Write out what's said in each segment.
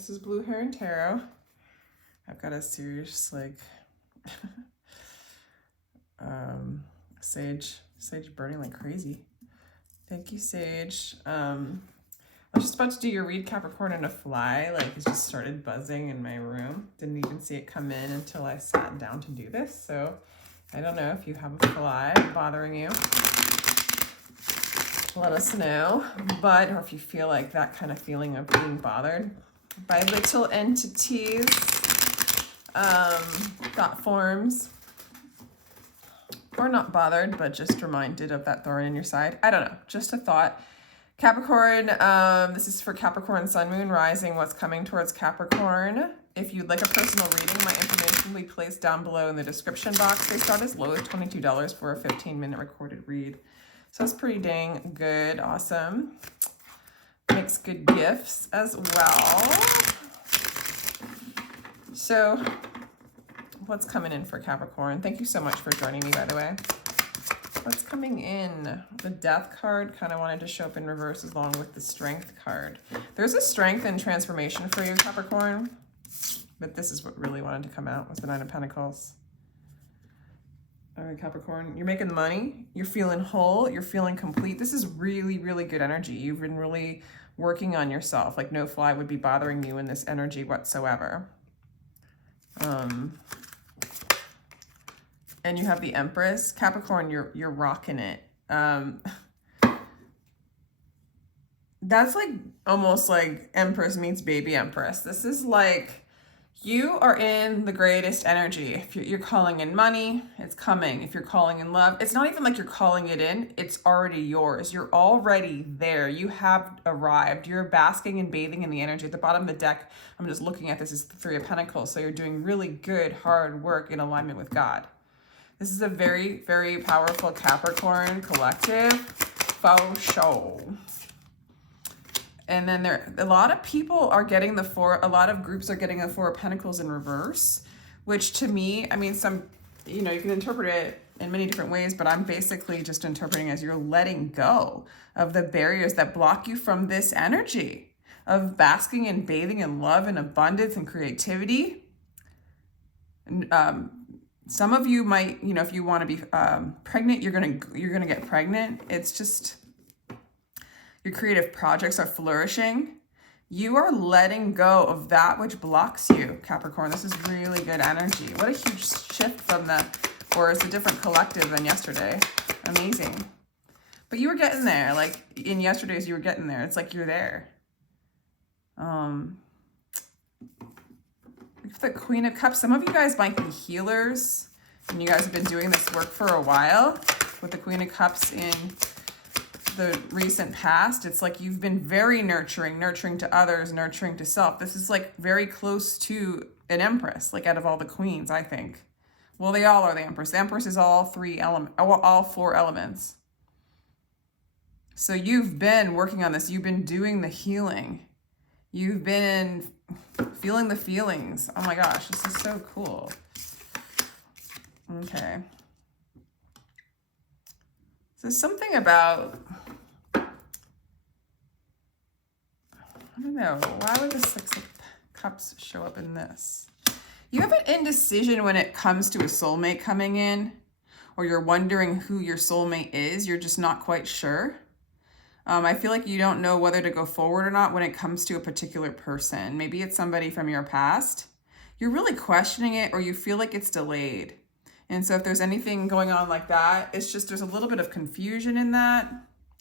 This is Blue Heron Tarot. I've got a serious, like, sage burning like crazy. Thank you, Sage. I was just about to do your read, Capricorn, and a fly, like, it just started buzzing in my room. Didn't even see it come in until I sat down to do this. So I don't know if you have a fly bothering you. Let us know. But, or if you feel like that kind of feeling of being bothered by little entities, thought forms, or not bothered, but just reminded of that thorn in your side. I don't know, just a thought. Capricorn, this is for Capricorn, Sun, Moon, Rising, what's coming towards Capricorn. If you'd like a personal reading, my information will be placed down below in the description box. They start as low as $22 for a 15-minute recorded read. So it's pretty dang good, awesome. Makes good gifts as well. So what's coming in for Capricorn? Thank you so much for joining me, by the way. What's coming in? The Death card kind of wanted to show up in reverse along with the Strength card. There's a strength and transformation for you, Capricorn, but this is what really wanted to come out, was the Nine of Pentacles. All right, Capricorn, you're making money, you're feeling whole, you're feeling complete. This is really, really good energy. You've been really working on yourself. Like no fly would be bothering you in this energy whatsoever. And you have the Empress. Capricorn, you're rocking it. That's like almost like Empress meets baby Empress. This is like, you are in the greatest energy. If you're calling in money, it's coming. If you're calling in love, it's not even like you're calling it in, it's already yours. You're already there. You have arrived. You're basking and bathing in the energy. At the bottom of the deck, I'm just looking at this, is the Three of Pentacles. So you're doing really good, hard work in alignment with God. This is a very, very powerful Capricorn collective. Faux show. And then a lot of people are getting a lot of groups are getting the Four of Pentacles in reverse, which to me, I mean, you can interpret it in many different ways, but I'm basically just interpreting as you're letting go of the barriers that block you from this energy of basking and bathing in love and abundance and creativity. Some of you might, if you want to be pregnant, you're gonna get pregnant. It's just, your creative projects are flourishing. You are letting go of that which blocks you, Capricorn. This is really good energy. What a huge shift from or it's a different collective than yesterday. Amazing. But you were getting there. Like in yesterday's, you were getting there. It's like you're there. The Queen of Cups. Some of you guys might be healers, and you guys have been doing this work for a while. With the Queen of Cups in the recent past, it's like you've been very nurturing to others, nurturing to self. This is like very close to an Empress, like out of all the queens, I think. Well, they all are the Empress. The Empress is all four elements. So you've been working on this. You've been doing the healing. You've been feeling the feelings. Oh my gosh, this is so cool. Okay. So something about, I don't know, why would the Six of Cups show up in this? You have an indecision when it comes to a soulmate coming in, or you're wondering who your soulmate is. You're just not quite sure. I feel like you don't know whether to go forward or not when it comes to a particular person. Maybe it's somebody from your past. You're really questioning it, or you feel like it's delayed. And so if there's anything going on like that, it's just there's a little bit of confusion in that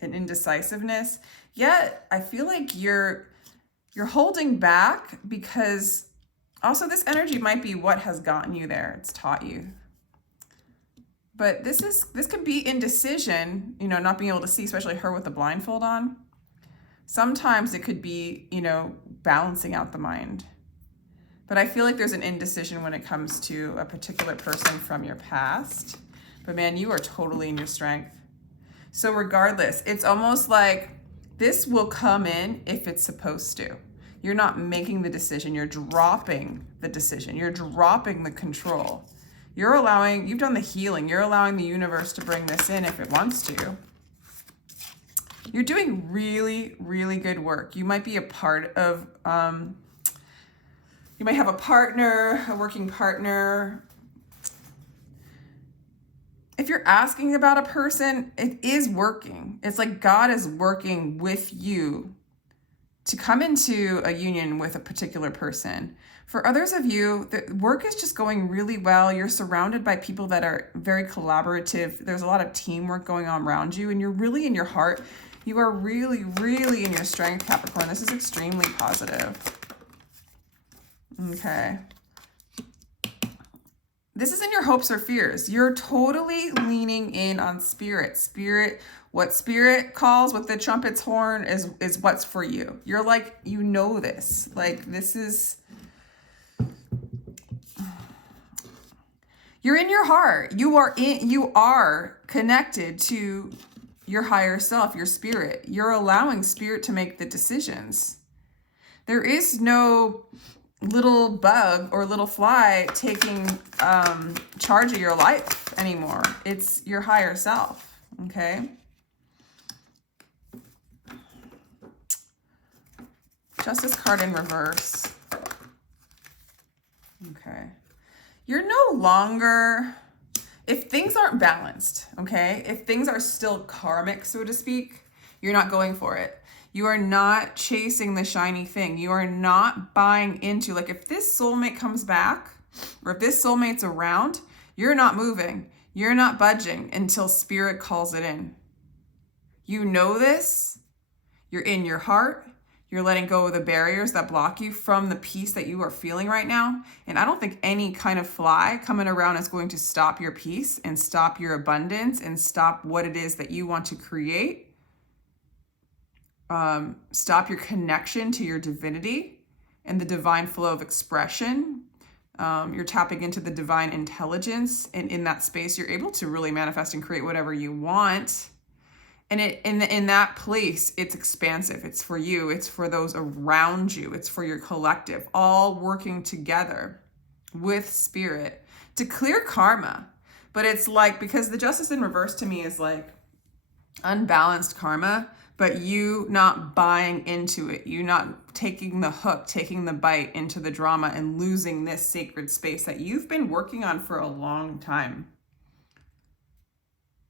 and indecisiveness. Yet I feel like you're holding back because also this energy might be what has gotten you there. It's taught you. But this could be indecision, not being able to see, especially her with the blindfold on. Sometimes it could be, balancing out the mind. But I feel like there's an indecision when it comes to a particular person from your past. But man, you are totally in your strength. So regardless, it's almost like this will come in if it's supposed to. You're not making the decision. You're dropping the decision. You're dropping the control. You've done the healing. You're allowing the universe to bring this in if it wants to. You're doing really, really good work. You might be a part of You may have a partner, a working partner. If you're asking about a person, it is working. It's like God is working with you to come into a union with a particular person. For others of you, the work is just going really well. You're surrounded by people that are very collaborative. There's a lot of teamwork going on around you, and you're really in your heart. You are really, really in your strength, Capricorn. This is extremely positive. Okay. This is in your hopes or fears. You're totally leaning in on spirit. Spirit, what spirit calls with the trumpet's horn is what's for you. You're like, you know this. Like, this is... You're in your heart. You are connected to your higher self, your spirit. You're allowing spirit to make the decisions. There is no little bug or little fly taking charge of your life anymore. It's your higher self, okay? Justice card in reverse. Okay. You're no longer, if things aren't balanced, okay? If things are still karmic, so to speak, you're not going for it. You are not chasing the shiny thing. You are not buying into, like, if this soulmate comes back, or if this soulmate's around, you're not moving. You're not budging until spirit calls it in. You know this. You're in your heart. You're letting go of the barriers that block you from the peace that you are feeling right now. And I don't think any kind of fly coming around is going to stop your peace and stop your abundance and stop what it is that you want to create. Stop your connection to your divinity and the divine flow of expression. You're tapping into the divine intelligence. And in that space, you're able to really manifest and create whatever you want. And in that place, it's expansive. It's for you. It's for those around you. It's for your collective, all working together with spirit to clear karma. But it's like, because the justice in reverse to me is like unbalanced karma, but you not buying into it. You not taking the hook, taking the bite into the drama and losing this sacred space that you've been working on for a long time.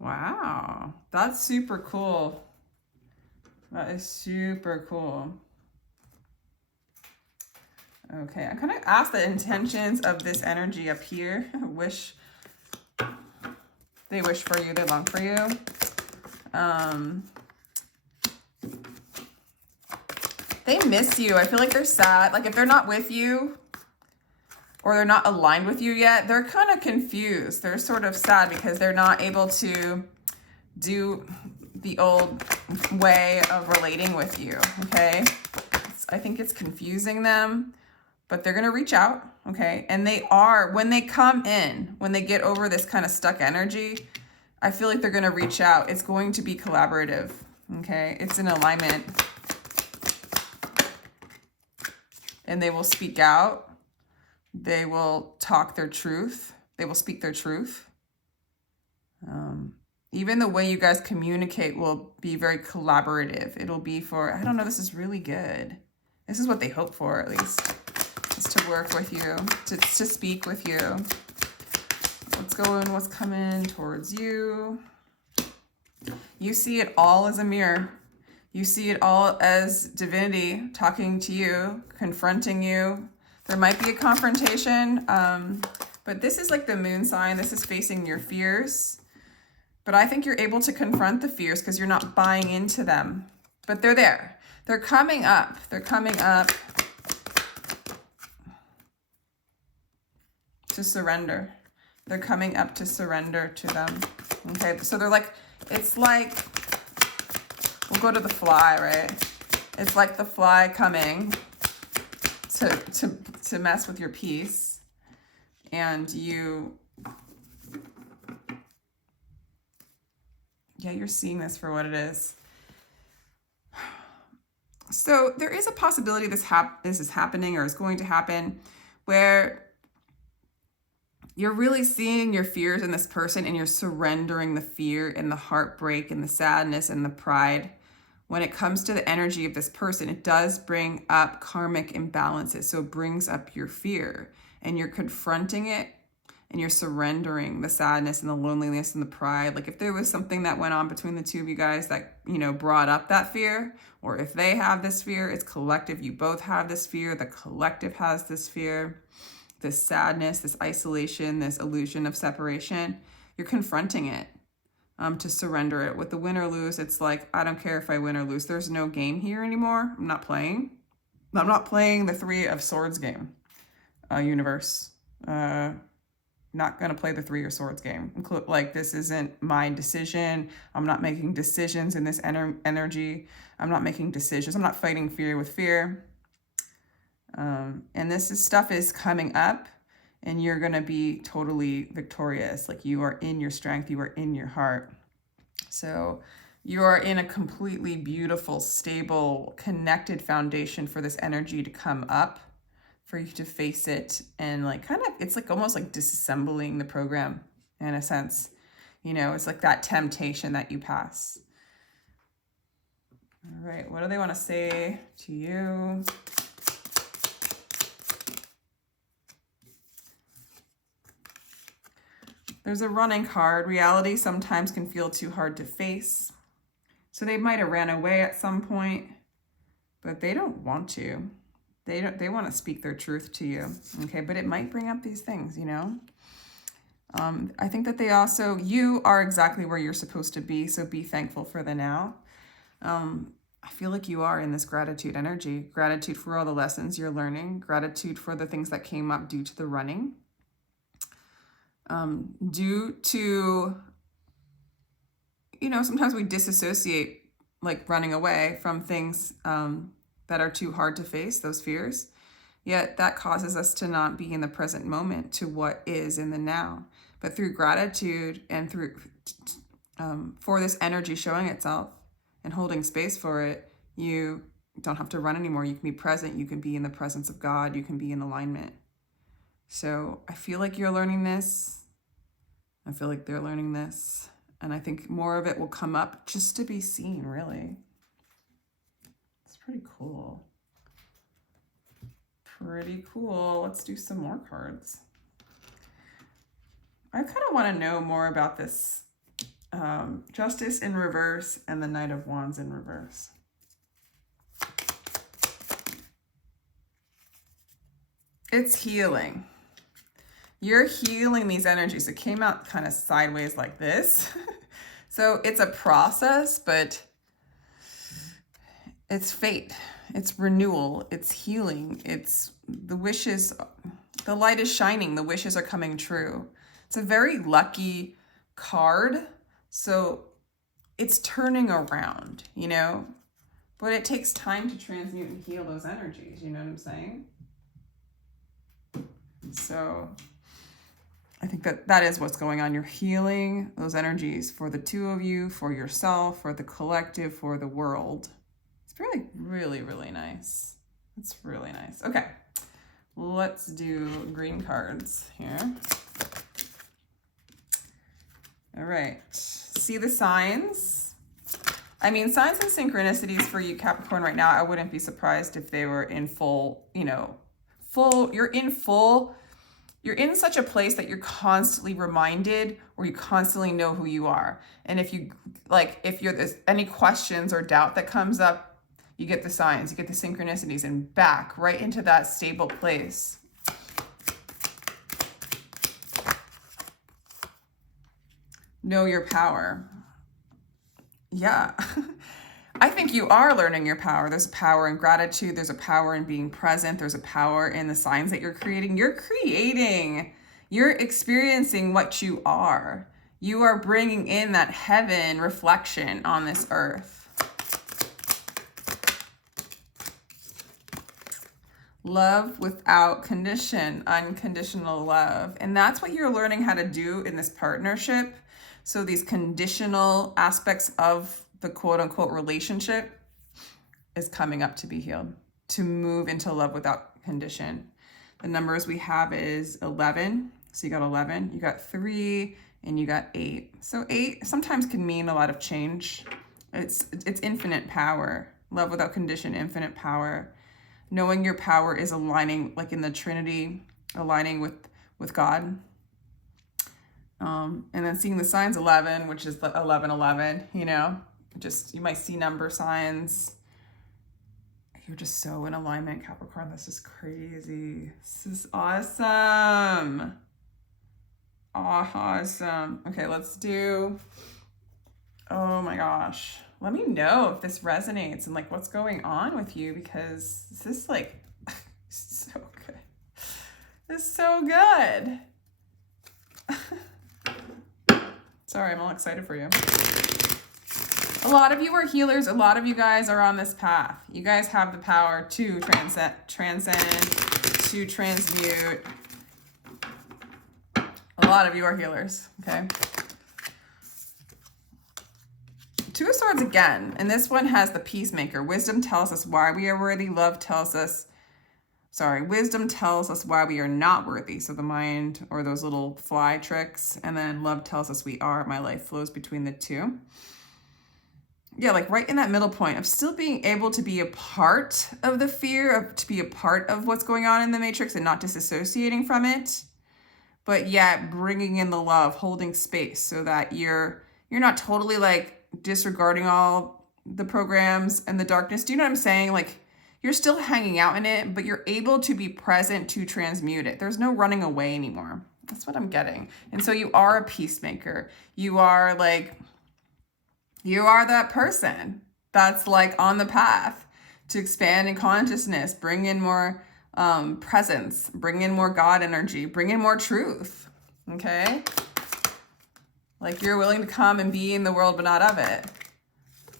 Wow, that's super cool. That is super cool. Okay, I'm gonna ask the intentions of this energy up here. They wish for you, they long for you. They miss you. I feel like they're sad. Like if they're not with you or they're not aligned with you yet, they're kind of confused. They're sort of sad because they're not able to do the old way of relating with you, okay? I think it's confusing them, but they're going to reach out, okay? And they are, when they come in, when they get over this kind of stuck energy, I feel like they're going to reach out. It's going to be collaborative, okay? It's in alignment. And they will speak out. They will talk their truth. They will speak their truth. Even the way you guys communicate will be very collaborative. It'll be for, I don't know, this is really good. This is what they hope for, at least, is to work with you, to speak with you. What's coming towards you. You see it all as a mirror. You see it all as divinity talking to you, confronting you. There might be a confrontation, but this is like the moon sign. This is facing your fears. But I think you're able to confront the fears because you're not buying into them. But they're there. They're coming up. They're coming up to surrender. They're coming up to surrender to them. Okay, so they're like, it's like, we'll go to the fly, right? It's like the fly coming to mess with your peace, and you're seeing this for what it is. So there is a possibility this is happening or is going to happen, where you're really seeing your fears in this person and you're surrendering the fear and the heartbreak and the sadness and the pride when it comes to the energy of this person, it does bring up karmic imbalances. So it brings up your fear, and you're confronting it, and you're surrendering the sadness and the loneliness and the pride. Like if there was something that went on between the two of you guys that, you know, brought up that fear, or if they have this fear, it's collective. You both have this fear. The collective has this fear, this sadness, this isolation, this illusion of separation. You're confronting it to surrender it. With the win or lose, it's like, I don't care if I win or lose. There's no game here anymore. I'm not playing. I'm not playing the Three of Swords game, universe. Not going to play the Three of Swords game. Like, this isn't my decision. I'm not making decisions in this energy. I'm not making decisions. I'm not fighting fear with fear. And stuff is coming up, and you're going to be totally victorious. Like, you are in your strength. You are in your heart. So you are in a completely beautiful, stable, connected foundation for this energy to come up, for you to face it, and like kind of, it's like almost like disassembling the program in a sense. You know, it's like that temptation that you pass. All right, what do they want to say to you? There's a running card. Reality sometimes can feel too hard to face. So they might have ran away at some point, but they don't want to. They want to speak their truth to you, okay? But it might bring up these things, you know? I think that you are exactly where you're supposed to be, so be thankful for the now. I feel like you are in this gratitude energy. Gratitude for all the lessons you're learning. Gratitude for the things that came up due to the running. Due to, you know, sometimes we disassociate, like running away from things that are too hard to face, those fears. Yet that causes us to not be in the present moment, to what is in the now. But through gratitude and through for this energy showing itself and holding space for it, you don't have to run anymore. You can be present. You can be in the presence of God. You can be in alignment. So I feel like you're learning this. I feel like they're learning this. And I think more of it will come up just to be seen, really. It's pretty cool. Pretty cool. Let's do some more cards. I kind of want to know more about this Justice in reverse and the Knight of Wands in reverse. It's healing. You're healing these energies. It came out kind of sideways like this. So it's a process, but it's fate. It's renewal. It's healing. It's the wishes. The light is shining. The wishes are coming true. It's a very lucky card. So it's turning around, you know, but it takes time to transmute and heal those energies. You know what I'm saying? So I think that is what's going on. You're healing those energies for the two of you, for yourself, for the collective, for the world. It's really, really, really nice. It's really nice. Okay, let's do green cards here. All right, see the signs. I mean, signs and synchronicities for you, Capricorn, right now. I wouldn't be surprised if they were in full, you know, you're in such a place that you're constantly reminded, or you constantly know who you are. And if there's any questions or doubt that comes up, you get the signs, you get the synchronicities, and back right into that stable place. Know your power. Yeah. I think you are learning your power. There's a power in gratitude. There's a power in being present. There's a power in the signs that you're creating. You're experiencing what you are. You are bringing in that heaven reflection on this earth. Love without condition, unconditional love. And that's what you're learning how to do in this partnership. So these conditional aspects of the quote unquote relationship is coming up to be healed, to move into love without condition. The numbers we have is 11. So you got 11, you got 3, and you got 8. So 8 sometimes can mean a lot of change. It's infinite power. Love without condition, infinite power. Knowing your power is aligning, like in the Trinity, aligning with God. And then seeing the signs 11, which is the 1111, you know, just, you might see number signs. You're just so in alignment, Capricorn. This is crazy. This is awesome. Awesome. Okay, let's do, oh my gosh. Let me know if this resonates and like what's going on with you, because this is like so good. It's so good. Sorry, I'm all excited for you. A lot of you are healers. A lot of you guys are on this path. You guys have the power to transcend, to transmute. A lot of you are healers, okay? Two of Swords again, and this one has the Peacemaker. Wisdom tells us why we are worthy. Wisdom tells us why we are not worthy. So the mind, or those little fly tricks, and then love tells us we are. My life flows between the two. Yeah, like right in that middle point of still being able to be a part of the fear, to be a part of what's going on in the matrix and not disassociating from it, but yet bringing in the love, holding space so that you're not totally like disregarding all the programs and the darkness. Do you know what I'm saying? Like, you're still hanging out in it, but you're able to be present to transmute it. There's no running away anymore. That's what I'm getting. And so you are a peacemaker. You are that person that's like on the path to expand in consciousness, bring in more presence, bring in more God energy, bring in more truth. Okay? Like, you're willing to come and be in the world, but not of it.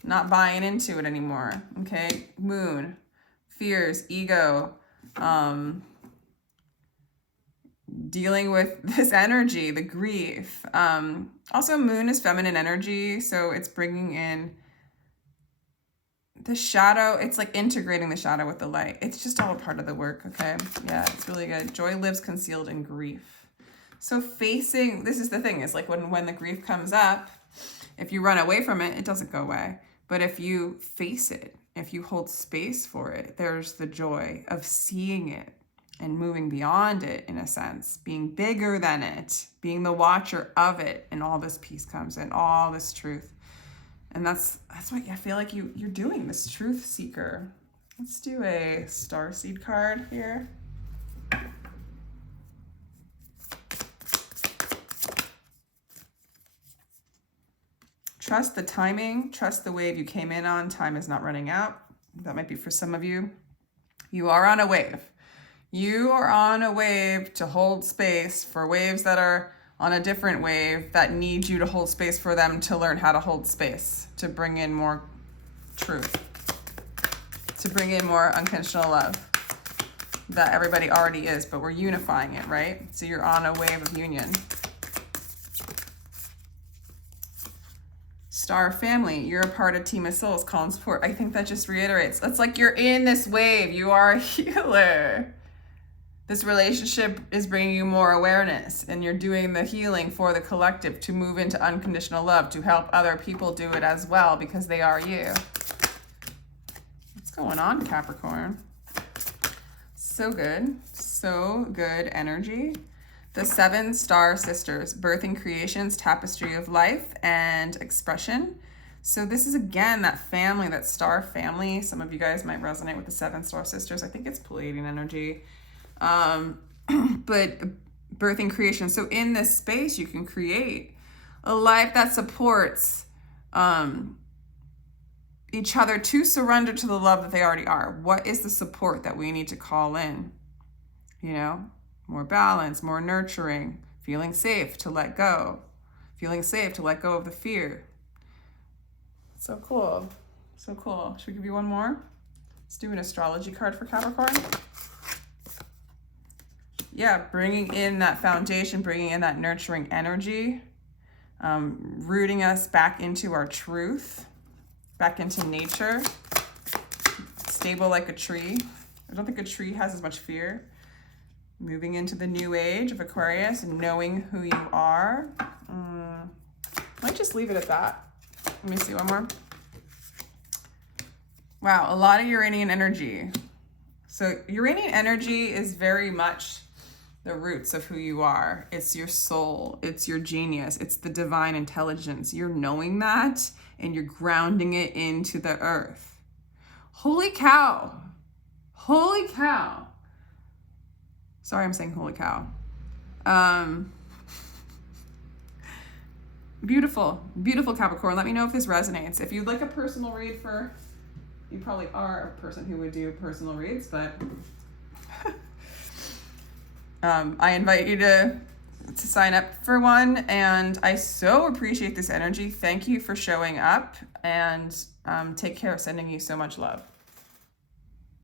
Not buying into it anymore. Okay? Moon. Fears, ego, dealing with this energy, the grief. Also, moon is feminine energy, so it's bringing in the shadow. It's like integrating the shadow with the light. It's just all a part of the work, okay? Yeah, it's really good. Joy lives concealed in grief. So facing, this is the thing, is like when the grief comes up, if you run away from it, it doesn't go away. But if you face it, if you hold space for it, there's the joy of seeing it and moving beyond it, in a sense, being bigger than it, being the watcher of it, and all this peace comes in, all this truth. And that's what I feel like you're doing, this truth seeker. Let's do a starseed card here. Trust the timing, trust the wave you came in on. Time is not running out. That might be for some of you. You are on a wave. You are on a wave to hold space for waves that are on a different wave that need you to hold space for them to learn how to hold space, to bring in more truth, to bring in more unconditional love that everybody already is, but we're unifying it, right? So you're on a wave of union. Star family, you're a part of Team of Souls, call and support. I think that just reiterates, it's like you're in this wave. You are a healer. This relationship is bringing you more awareness, and you're doing the healing for the collective to move into unconditional love, to help other people do it as well, because they are you. What's going on, Capricorn? So good energy. The 7 star sisters, birthing creations, tapestry of life and expression. So this is, again, that family, that star family. Some of you guys might resonate with the 7 star sisters. I think it's Pleiadian energy. But birthing creation. So in this space, you can create a life that supports each other to surrender to the love that they already are. What is the support that we need to call in? You know? More balance, more nurturing, feeling safe to let go, feeling safe to let go of the fear. So cool. So cool. Should we give you one more? Let's do an astrology card for Capricorn. Yeah, bringing in that foundation, bringing in that nurturing energy, rooting us back into our truth, back into nature, stable like a tree. I don't think a tree has as much fear. Moving into the new age of Aquarius and knowing who you are. Might just leave it at that. Let me see one more. Wow, a lot of Uranian energy. So Uranian energy is very much the roots of who you are. It's your soul. It's your genius. It's the divine intelligence. You're knowing that and you're grounding it into the earth. Holy cow. Holy cow. Sorry, I'm saying holy cow. Beautiful, beautiful Capricorn. Let me know if this resonates. If you'd like a personal read for, you probably are a person who would do personal reads, but I invite you to sign up for one. And I so appreciate this energy. Thank you for showing up, and take care. Sending you so much love.